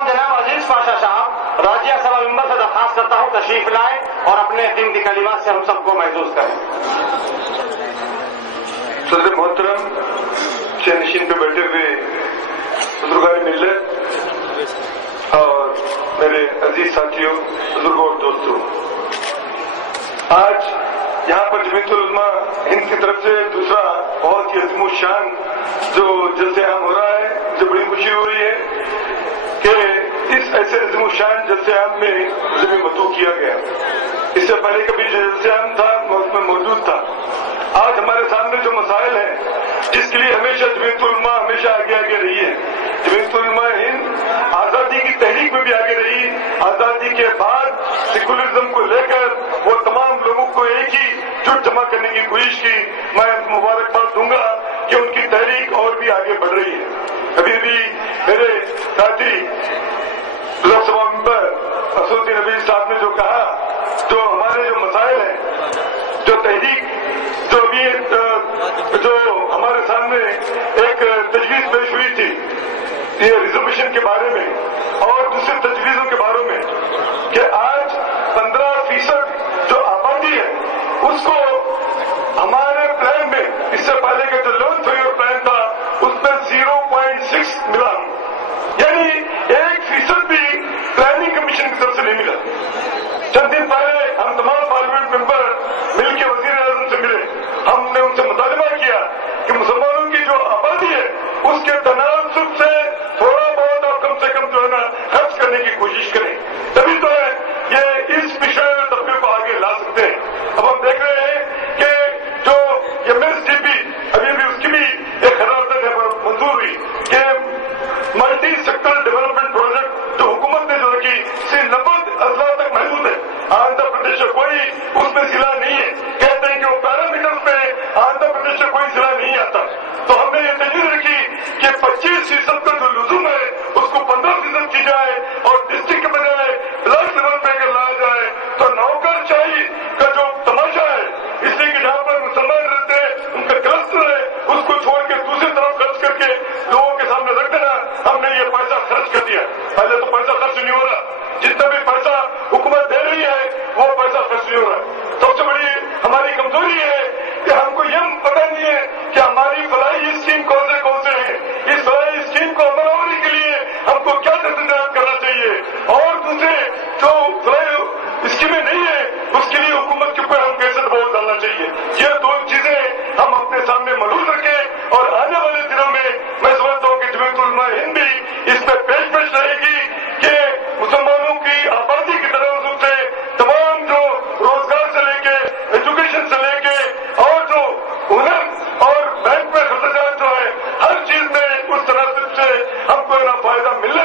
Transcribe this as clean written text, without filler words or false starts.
जनाब अजीज पाशा साहब राज्यसभा मेंबर से दरखास्त करता हूं तशरीफ लाएं और अपने कीमती कलिमात से हम सबको महसूस करें। सदर मोहतरम चेयरनशीन पे बैठे हुए बुजुर्गान मिल्लत और मेरे अजीज साथियों, बुजुर्गों और दोस्तों, आज यहाँ पर जमीयतुल उलमा हिंद की तरफ से दूसरा बहुत ही अज़ीम शान जो जलसे आम हो रहा है, जो बड़ी खुशी हो रही है कि इस ऐसे अज़ीम शान जलसे आम में ज़मीन मदू किया गया। इससे पहले कभी जो जलसे आम था मैं उसमें मौजूद था। आज हमारे सामने जो मसाइल हैं जिसके लिए हमेशा जमीयतुल उलमा हमेशा आगे आगे रही है। जमीयतुल उलमा हिंद आजादी की तहरीक में भी आगे रही। आजादी के बाद सेकुलरिज्म को लेकर वो तमाम लोगों को एक ही जुट जमा करने की कोशिश की। मैं मुबारकबाद दूंगा कि उनकी तहरीक और भी आगे बढ़ रही है। अभी भी मेरे साथी लोकसभा मेंबर असदुद्दीन अवीद साहब ने जो कहा, जो हमारे जो मसाइल हैं, जो तहरीक जो अभी जो हमारे सामने एक तजवीज पेश हुई थी ये रिजर्वेशन के बारे में और दूसरे तजवीजों के बारे में कि आज 15% जो आबादी है उसको हमारे प्लान में इससे पहले के जो 11th ईयर प्लान था उसमें 0.6 मिला, यानी 1% भी प्लानिंग कमीशन की तरफ से नहीं मिला। चंद दिन पहले हम तमाम पार्लियामेंट मेंबर मिलकर वजीर आजम से मिले। हमने उनसे मुतालबा किया कि मुसलमानों की जो आबादी है उसके तनासुब से थोड़ा बहुत आप कम से कम जो है ना खर्च करने की कोशिश करें, तभी तो है ये इस पिछड़े हुए तबके को आगे ला सकते हैं। अब हम देख रहे हैं कि जो MSDP अभी भी उसकी भी एक खरारत है मंजूर हुई कि मल्टी सेक्टर डेवलपमेंट प्रोजेक्ट जो हुकूमत ने जो रखी 90 अजला तक महदूद है। आंध्र प्रदेश में कोई उसमें जिला नहीं है। कहते हैं कि वो पैरामीटर्स में आंध्र प्रदेश में कोई जिला नहीं आता। तो हमने ये तजवीज रखी कि 25% का जो लुजुम है उसको 15% की जाए और डिस्ट्रिक्ट के बजाय ब्लॉक लेवल पे अगर लाया जाए तो नौकरशाही का जो तमाशा है, इसलिए कि जहां पर मुसलमान रहते हैं उनका क्लस्टर है, उसको छोड़ के दूसरी तरफ खर्च करके लोगों के सामने रख देना। हमने ये पैसा खर्च कर दिया। पहले तो पैसा खर्च नहीं हो रहा, जितना भी पैसा हुकूमत दे रही है वो पैसा खर्च नहीं हो रहा। सबसे बड़ी हमारी कमजोरी है कि हमको यह पता नहीं है कि हमारी फलाई स्कीम कौन से हैं। इस फलाई स्कीम को अमल होने के लिए हमको क्या इंतजाम करना चाहिए और दूसरे जो फलाई स्कीमें नहीं है उसके लिए हुकूमत के ऊपर हम कैसे दबाव डालना चाहिए। ये दो चीजें हम अपने सामने मौजूद रखें और आने वाले दिनों में मैं समझता हूँ कि जमीयतुल उलमा हिंद भी इसमें पेश रहेगी कि मुसलमानों की आबादी की तरफ से तमाम जो रोजगार से लेके एजुकेशन से लेके और जो हुनर और बैंक में खर्चात जो है हर चीज में उस तरह से हमको ना फायदा मिल